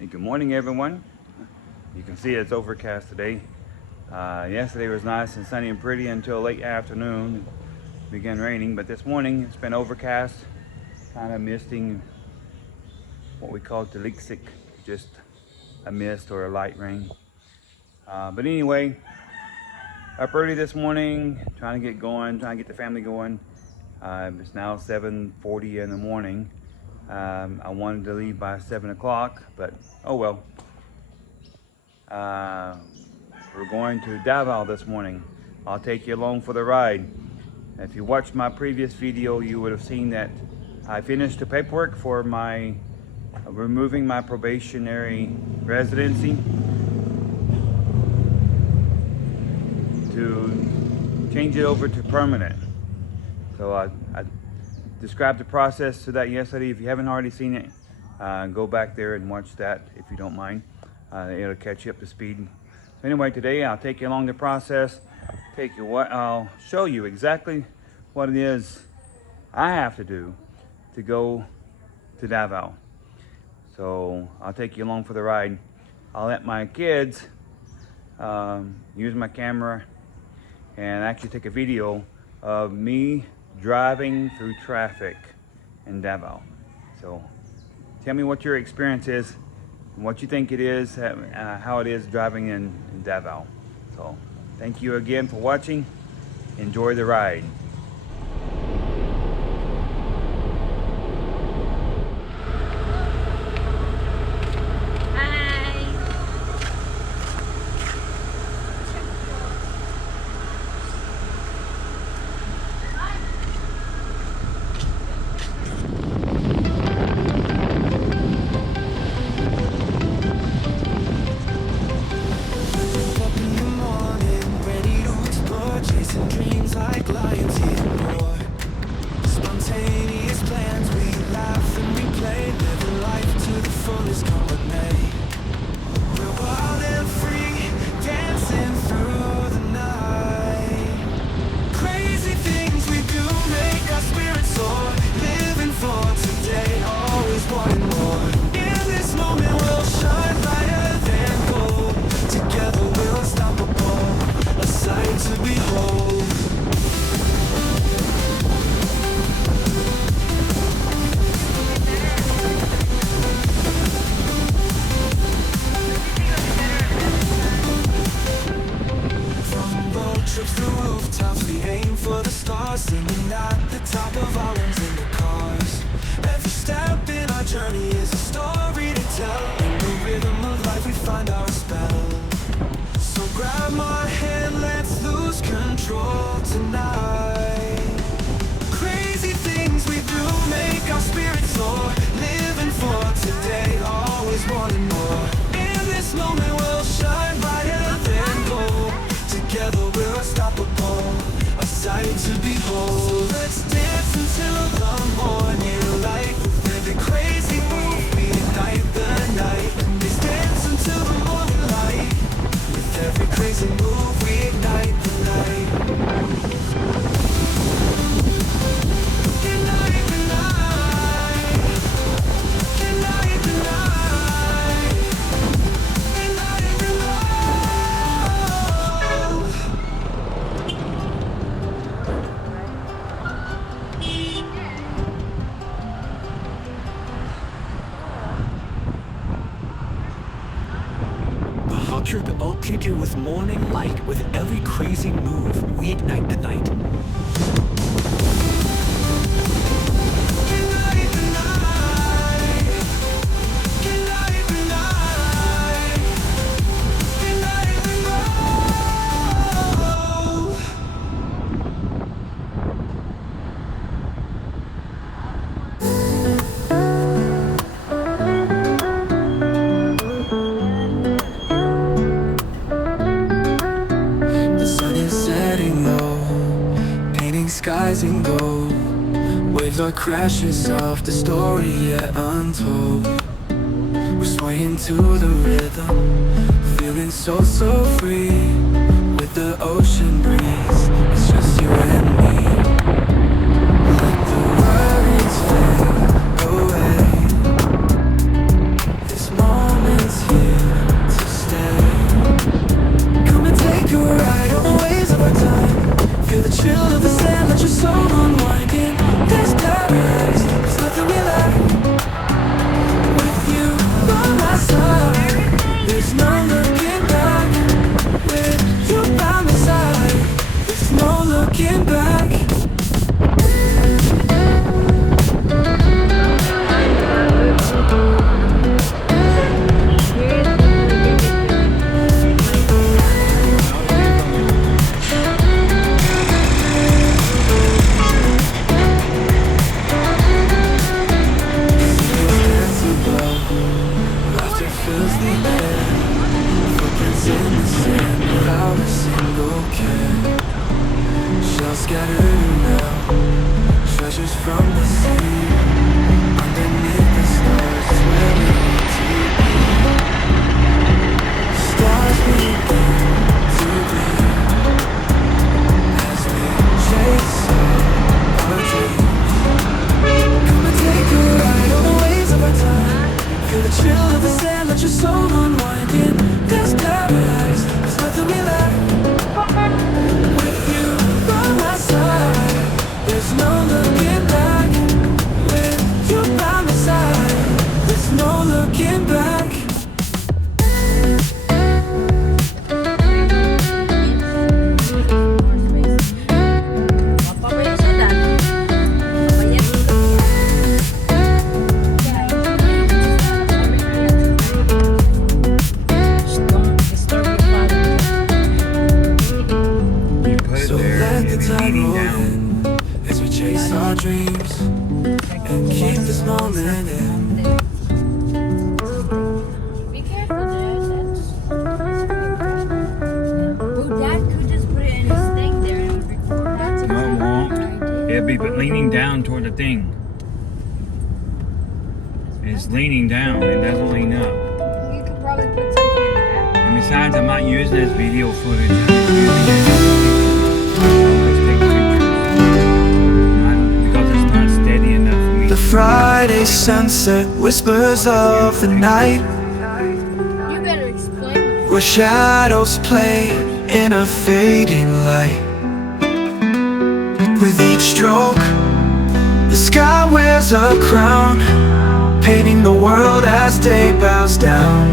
Hey, good morning, everyone. You can see it's overcast today. Yesterday was nice and sunny and pretty until late afternoon. It began raining, but this morning it's been overcast, kind of misting, what we call taliksik, just a mist or a light rain. But anyway, up early this morning, trying to get going, trying to get the family going. It's now 7:40 in the morning. I wanted to leave by 7 o'clock, but oh well. We're going to Davao this morning. I'll take you along for the ride. If you watched my previous video, you would have seen that I finished the paperwork for my removing my probationary residency to change it over to permanent. So I described the process to that yesterday. If you haven't already seen it, go back there and watch that if you don't mind. It'll catch you up to speed. So anyway, today I'll take you along the process. I'll show you exactly what it is I have to do to go to Davao. So I'll take you along for the ride. I'll let my kids use my camera and actually take a video of me driving through traffic in Davao. So tell me what your experience is, what you think it is, how it is driving in Davao. So thank you again for watching. Enjoy the ride. Trips to rooftops, we aim for the stars, singing at the top of our lungs in the cars. Every step in our journey is a story to tell. In the rhythm of life we find our spell. So grab my hand, let's lose control tonight. Crazy things we do make our spirits soar. Living for today, always wanting more. In this moment we'll shine brighter than gold. Together we're unstoppable, a sight to behold. So let's dance until the morning light. With every crazy move we ignite the night. Let's dance until the morning light. With every crazy move we ignite the night. Ignite the night. Ignite the night. Ignite the night. Trip, I'll kick it with morning light. With every crazy move, we ignite the night. Ignite the night. Ignite the night. Ignite the night. Skies in gold, waves are crashes of the story yet untold. We're swaying to the rhythm, feeling so free. With the ocean breeze, it's just you and me. Let the worries fade away. This moment everywhere. Footprints in the sand without a single care. Shells scattered now, treasures from the sea. Underneath the stars is where we want to be. Stars begin to gleam as we chase our dreams. Come and take a ride on the waves of our time. Feel the chill of the sand, let your soul unwind in this paradise. There's nothing we lack. With you by my side, there's no looking back. With you by my side, there's no looking back. So let the tide roll in as we chase our dreams and keep this moment in. Be careful, Dad. Well, Dad could just put it in his thing there and record that. No, it won't. It'll be leaning down toward the thing. It's leaning down. It doesn't lean up. You could probably put something in the back. And besides, I'm not using this video footage. I'm just using it to take pictures. Because it's not steady enough for me. The Friday sunset whispers of the night, You better explain. where shadows play in a fading light. With each stroke, the sky wears a crown, painting the world as day bows down.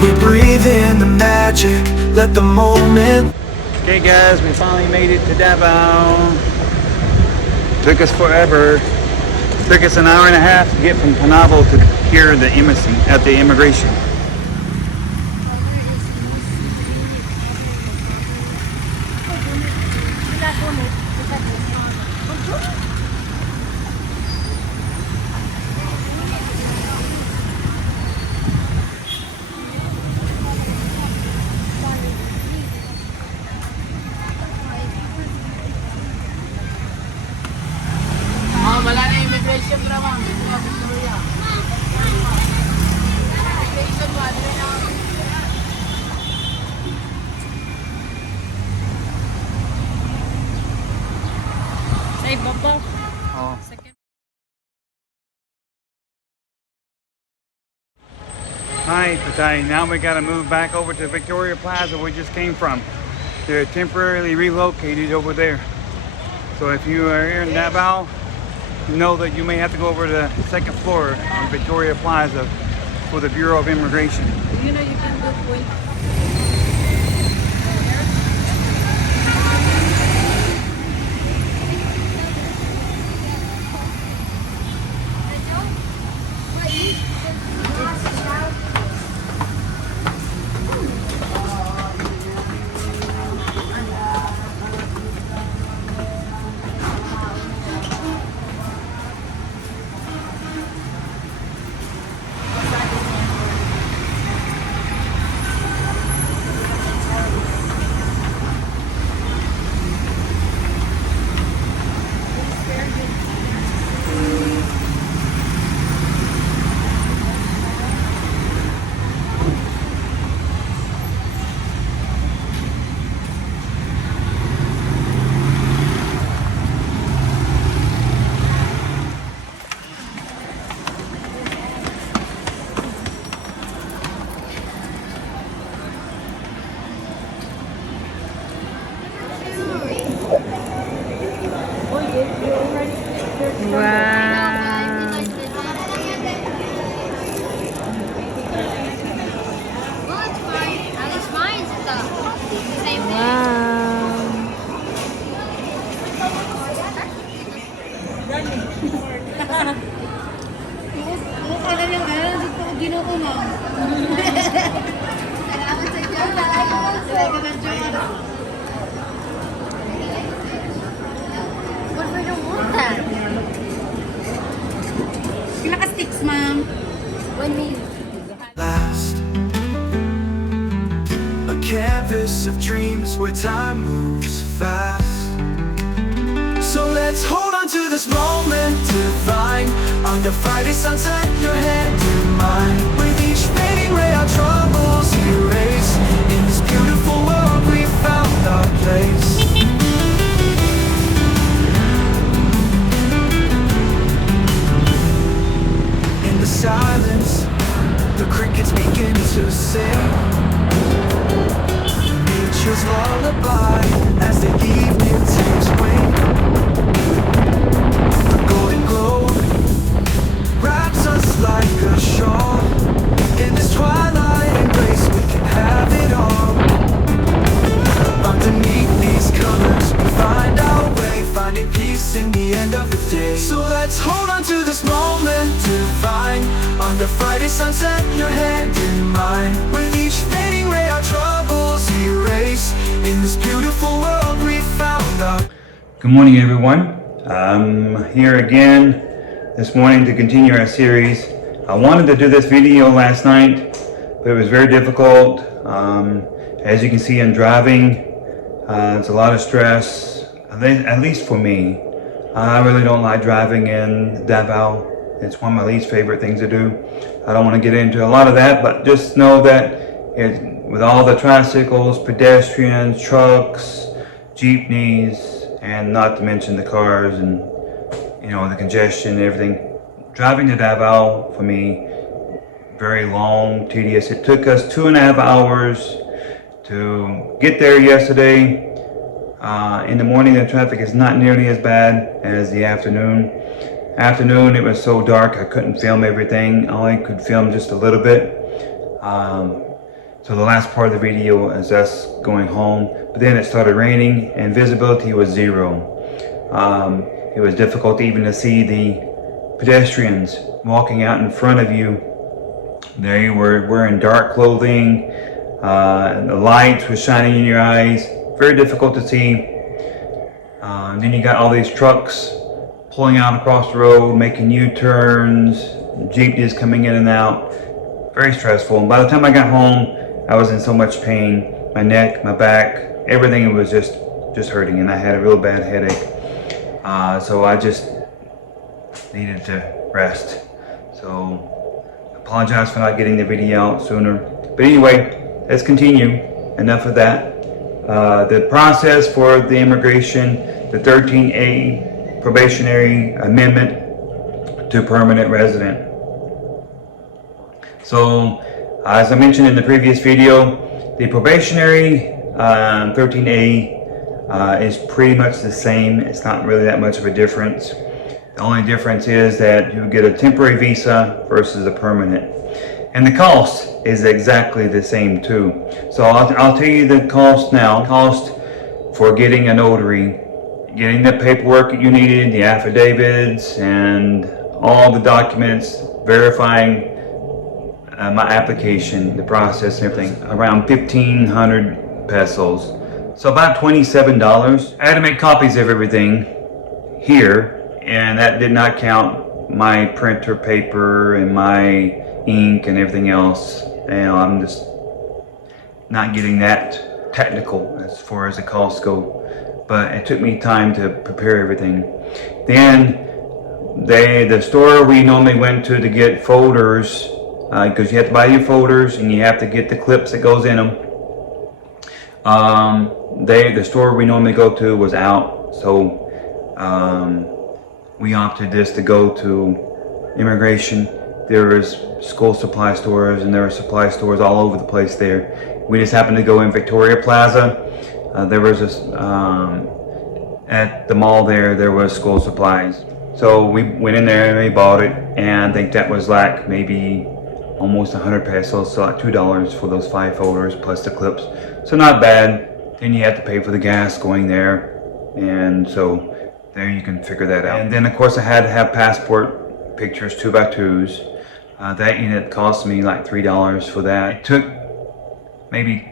We breathe in the magic, let the moment. Okay guys, we finally made it to Davao. Took us forever. Took us an hour and a half to get from Panabo to here at the embassy, at the immigration. Wala na immigration bro, ma'am. Victoria. Immigration mo, ano na? Sa iba pa. Oh. Second. Hi, Patay. Now we gotta move back over to Victoria Plaza we just came from. They're temporarily relocated over there. So if you are here in Davao, know that you may have to go over to the second floor of Victoria Plaza for the Bureau of Immigration. You know you can go point. Ginoo mo. Salamat sa Diyos. Salamat sa Diyos. What for you want that? Pinaka-sticks, ma'am. When we last. A canvas of dreams where time moves fast. So let's hold on to this moment divine. Under Friday sunset, your hand in mine. With each fading ray our troubles erase. In this beautiful world we found our place. In the silence, the crickets begin to sing. Nature's lullaby as the evening takes wing. The golden glow wraps us like a shawl. In this twilight embrace we can have it all. Underneath these colors we find our way, finding peace in the end of the day. So let's hold on to this moment divine. Under Friday sunset, your hand in mine. With each fading ray our troubles erase. In this beautiful world we found our... Good morning, everyone. I'm here again this morning to continue our series. I wanted to do this video last night, but it was very difficult. As you can see, I'm driving. It's a lot of stress, at least for me. I really don't like driving in Davao. It's one of my least favorite things to do. I don't want to get into a lot of that, but just know that with all the tricycles, pedestrians, trucks, jeepneys, and not to mention the cars and the congestion and everything, driving to Davao for me, very long, tedious. It took us 2.5 hours to get there yesterday. In the morning the traffic is not nearly as bad as the afternoon. It was so dark I couldn't film everything. I only could film just a little bit. So the last part of the video is us going home, but then it started raining and visibility was zero. It was difficult even to see the pedestrians walking out in front of you. They were wearing dark clothing. The lights were shining in your eyes. Very difficult to see. Then you got all these trucks pulling out across the road, making U-turns, jeepneys coming in and out. Very stressful. And by the time I got home, I was in so much pain. My neck, my back, everything was just hurting, and I had a real bad headache. So I just needed to rest. So I apologize for not getting the video out sooner. But anyway, let's continue. Enough of that. The process for the immigration, the 13A probationary amendment to permanent resident. So, as I mentioned in the previous video, the probationary 13A is pretty much the same. It's not really that much of a difference. The only difference is that you get a temporary visa versus a permanent. And the cost is exactly the same too. So I'll tell you the cost now. Cost for getting a notary, getting the paperwork that you needed, the affidavits, and all the documents, verifying my application, the process and everything, around 1,500 pesos. So about $27. I had to make copies of everything here, and that did not count my printer paper and my ink and everything else. I'm just not getting that technical as far as the costs go, but it took me time to prepare everything. Then the store we normally went to get folders, because you have to buy your folders and you have to get the clips that goes in them. The store we normally go to was out, so we opted just to go to immigration. There was school supply stores and there were supply stores all over the place there. We just happened to go in Victoria Plaza. There was at the mall there was school supplies. So we went in there and we bought it, and I think that was like maybe almost 100 pesos, so like $2 for those 5 folders plus the clips. So not bad. Then you have to pay for the gas going there, and so there you can figure that out. And then of course I had to have passport pictures 2x2s. That unit cost me like $3 for that. It took maybe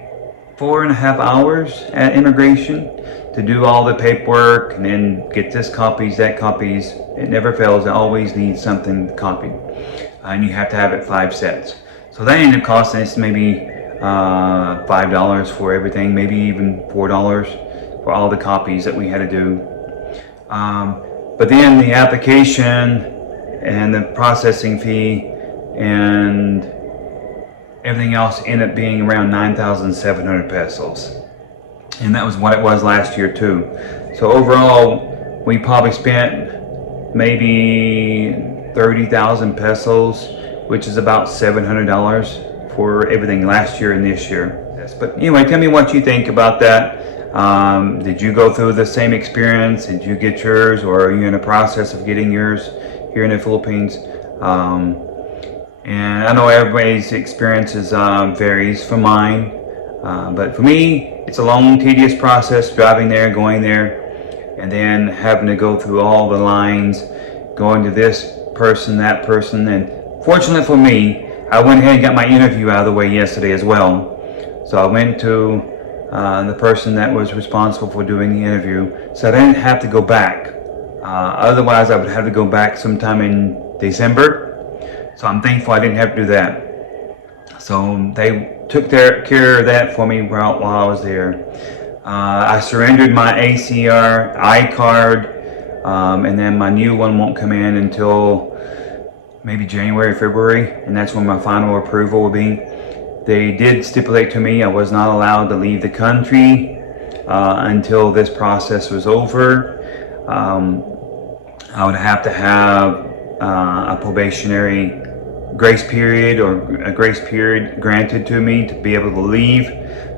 4.5 hours at immigration to do all the paperwork and then get this copies, that copies. It never fails. I always need something copied. and you have to have it 5 sets. So that ended up costing us maybe $5 for everything, maybe even $4 for all the copies that we had to do. But then the application and the processing fee and everything else ended up being around 9,700 pesos. And that was what it was last year too. So overall, we probably spent maybe 30,000 pesos, which is about $700 for everything last year and this year. Yes, but anyway, tell me what you think about that. Did you go through the same experience? Did you get yours, or are you in the process of getting yours here in the Philippines? And I know everybody's experiences varies from mine, but for me, it's a long, tedious process driving there, going there, and then having to go through all the lines, going to this person, that person. And fortunately for me, I went ahead and got my interview out of the way yesterday as well. So I went to the person that was responsible for doing the interview, so I didn't have to go back. Otherwise, I would have to go back sometime in December. So I'm thankful I didn't have to do that. So they took care of that for me while I was there. I surrendered my ACR I-card, and then my new one won't come in until maybe January, February, and that's when my final approval will be. They did stipulate to me I was not allowed to leave the country until this process was over. I would have to have a probationary grace period, or a grace period granted to me to be able to leave.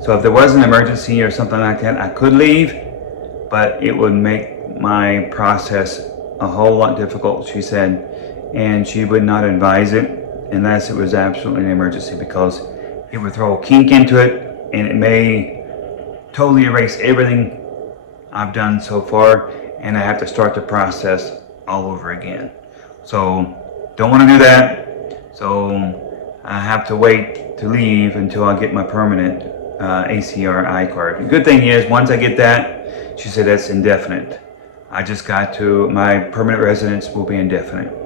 So if there was an emergency or something like that, I could leave, but it would make my process a whole lot difficult, she said, and she would not advise it unless it was absolutely an emergency, because it would throw a kink into it and it may totally erase everything I've done so far, and I have to start the process all over again. So don't want to do that. So I have to wait to leave until I get my permanent ACR I-card. The good thing is, once I get that, she said that's indefinite. I just got to, my permanent residence will be indefinite.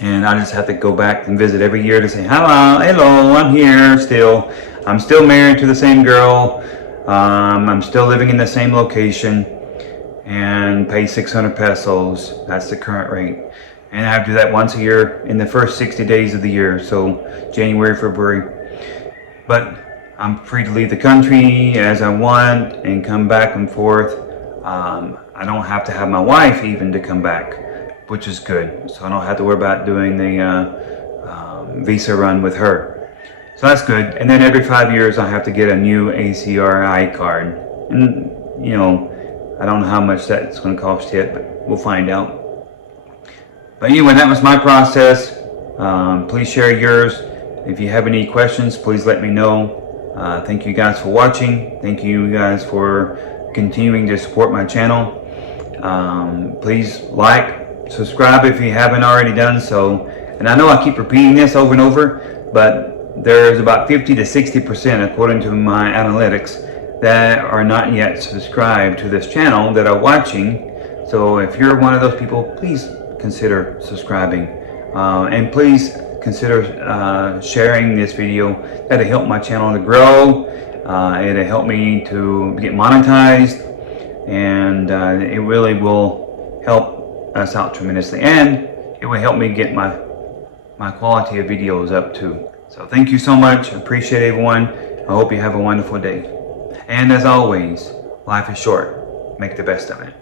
And I just have to go back and visit every year to say, hello, I'm here still. I'm still married to the same girl. I'm still living in the same location, and pay 600 pesos. That's the current rate. And I have to do that once a year in the first 60 days of the year, so January, February. But I'm free to leave the country as I want and come back and forth. I don't have to have my wife even to come back, which is good. So I don't have to worry about doing the visa run with her. So that's good. And then every 5 years I have to get a new ACR I-card. And, you know, I don't know how much that's going to cost yet, but we'll find out. But anyway, that was my process. Please share yours. If you have any questions, please let me know. Thank you guys for watching. Thank you guys for continuing to support my channel. Please like, subscribe if you haven't already done so. And I know I keep repeating this over and over, but there's about 50 to 60%, according to my analytics, that are not yet subscribed to this channel that are watching. So if you're one of those people, please consider subscribing, and please consider sharing this video. That'll help my channel to grow. It'll help me to get monetized, and it really will help us out tremendously, and it will help me get my quality of videos up too. So thank you so much. I appreciate everyone. I hope you have a wonderful day. And as always, life is short. Make the best of it.